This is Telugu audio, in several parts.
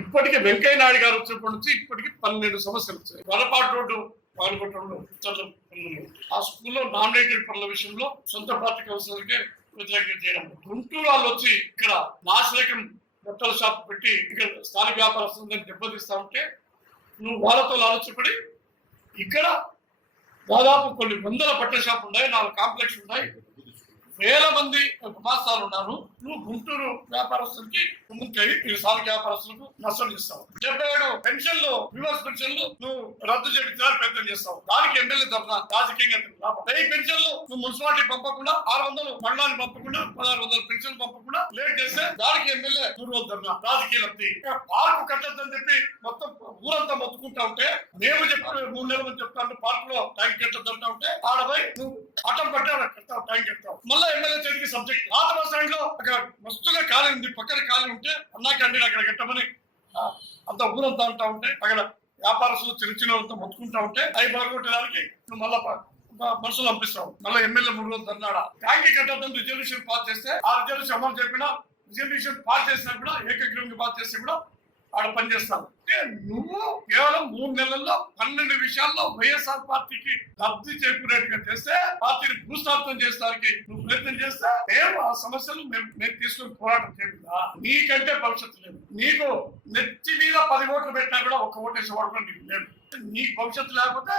ఇప్పటికే వెంకయ్య నాయుడు గారు వచ్చినప్పటి నుంచి ఇప్పటికి 12 సమస్యలు వచ్చాయి. వరపాటు రోడ్డు పాల్గొట్టడంలో ఆ స్కూల్లో నామినేటెడ్ పనుల విషయంలో సొంత పార్టీ కౌన్సిలర్కే వ్యతిరేకంగా చేయడం, గుంటూరు వాళ్ళు వచ్చి ఇక్కడ నాశరకం బట్టల షాప్ పెట్టి ఇక్కడ స్థానిక వ్యాపారస్తులను దెబ్బతీస్తా ఉంటే నువ్వు వాళ్ళతో ఆలోచపడి ఇక్కడ దాదాపు కొన్ని వందల బట్టల షాప్ ఉన్నాయి, 4 కాంప్లెక్స్ ఉన్నాయి, వేల మంది గుమాస్తాలు ఉన్నారు. నువ్వు గుంటూరు వ్యాపారస్తులకి స్థానిక వ్యాపారస్తులకు నష్టం చేస్తావు. 77 పెన్షన్లు రివర్స్ పెన్షన్లు నువ్వు రద్దు చేయించడానికి ప్రయత్నం చేస్తావు. దానికి ఎమ్మెల్యే తరఫున రాజకీయంగా లాభం. 1000 పెన్షన్లు నువ్వు మున్సిపాలిటీ పంపకుండా 600 మండలాన్ని పంపకుండా 1600 పెన్షన్లు పంపకుండా లేట్ చేస్తే దానికి ఎమ్మెల్యే 3 రోజులు ధర్నా రాజకీయ లబ్ధి. పార్కు కట్టద్దని చెప్పి మొత్తం ఊరంతా మొత్తుకుంటా ఉంటే మేము చెప్పారు 3 నెలల మంది చెప్తాను పార్క్ లో ట్యాంక్ కట్టద్దంటా ఉంటే ఆడపై నువ్వు అటం పట్టావు కడతావు ట్యాంక్ కడతావు. మళ్ళీ ఎమ్మెల్యే చేతికి సబ్జెక్ట్ పాత బస్ స్టాండ్ లో అక్కడ మస్తుగా ఖాళీ ఉంది, పక్కన ఖాళీ ఉంటే అన్నా క్యాంటీన్ అక్కడ కట్టమని అంత ఊరంతా అంటా ఉంటే అక్కడ వ్యాపారస్తులు చిన్న వాళ్ళతో మొత్తుకుంటా ఉంటే అవి బాగొట్టడానికి నువ్వు మళ్ళా మనుషులు పంపిస్తావు. మళ్ళీ ఎమ్మెల్యే 3 రోజులు అన్నాడా ట్యాంక్ కట్టద్దని రిజర్వేషన్ పాస్ చేస్తే ఆ రిజర్వేషన్ అమలు చెప్పినా రిజర్వేషన్ పాస్ చేసినా కూడా ఏకగ్రీవంగా పాస్ చేస్తే కూడా ఆడ పనిచేస్తాను. నువ్వు కేవలం 3 నెలల్లో 12 విషయాల్లో వైఎస్ఆర్ పార్టీకి లబ్ధి చేకూరేట్టుగా చేస్తే పార్టీని భూస్థాపితం చేస్తానికి నువ్వు ప్రయత్నం చేస్తే మేము ఆ సమస్యలు మేము తీసుకుని పోరాటం చేయకుండా నీకంటే భవిష్యత్తు లేదు. నీకు నెత్తి మీద 10 ఓట్లు పెట్టినా కూడా 1 ఓటు వేసేవాడు కూడా నీకు లేదు. నీకు భవిష్యత్తు లేకపోతే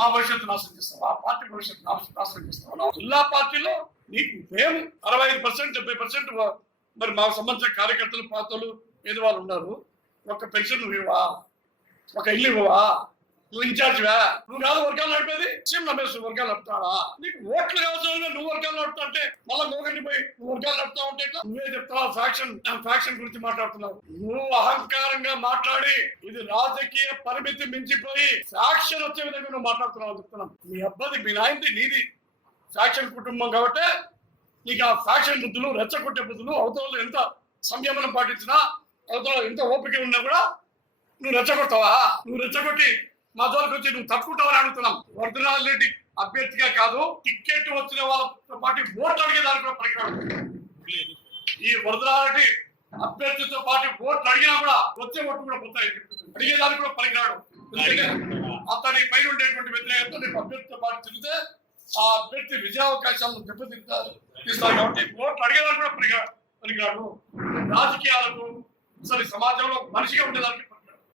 మా భవిష్యత్తు నాశనం చేస్తావు, ఆ పార్టీ భవిష్యత్తు నాశనం చేస్తావు. జిల్లా పార్టీలో నీకు మేము 65% 70% మరి మాకు సంబంధించిన కార్యకర్తలు పాత్రలు పేదవాళ్ళు ఉన్నారు. ఒక పెన్షన్ నువ్వు ఇవ్వవా, ఒక ఇల్లు ఇవ్వవా, నువ్వు ఇన్ఛార్జ్వా, నువ్వు కాదు వర్గాలు నడిపేది సీఎం రమేష్ వర్గాలు నడుపుతాడా? నీకు ఓట్లు కావాల్సిన నువ్వు వర్గాలు నడుపుతా అంటే మళ్ళీ గోగండి పోయి నువ్వు వర్గాలు నడుపుతా ఉంటే నువ్వే చెప్తావా ఫ్యాక్షన్ గురించి మాట్లాడుతున్నావు. నువ్వు అహంకారంగా మాట్లాడి ఇది రాజకీయ పరిమితి మించిపోయి ఫ్యాక్షన్ వచ్చే విధంగా నువ్వు మాట్లాడుతున్నావు చెప్తున్నావు. మీ అబ్బాయి మీ నాయనది నీది ఫ్యాక్షన్ కుటుంబం కాబట్టి నీకు ఆ ఫ్యాక్షన్ బుద్ధులు రెచ్చగొట్టే బుద్ధులు అవతల ఎంత సంయమనం పాటించినా అవతల ఎంత ఓపిక ఉన్నా కూడా నువ్వు రెచ్చగొడతావా? నువ్వు రెచ్చగొట్టి మా దూరకు వచ్చి నువ్వు తప్పుకుంటావని అడుగుతున్నాం. వరదరాజు రెడ్డి అభ్యర్థిగా కాదు టికెట్ వచ్చిన వాళ్ళతో పాటు ఓట్లు అడిగేదానికి కూడా పనికిరాడు. ఈ వరదరాజు రెడ్డి అభ్యర్థితో పాటు ఓట్లు అడిగినా కూడా వచ్చే ఓట్లు కూడా పోతాయి, అడిగేదానికి కూడా పనికిరాడు. ఎందుకంటే అతని పైన ఉండేటువంటి వ్యతిరేకత నీకు అభ్యర్థితో పాటు తిరిగితే ఆ అభ్యర్థి విజయావకాశాలను తీస్తారు కాబట్టి ఓట్లు అడిగేదానికి కూడా పనికిరాడు. రాజకీయాలకు అసలు సమాజంలో మనిషిగా ఉండేదానికి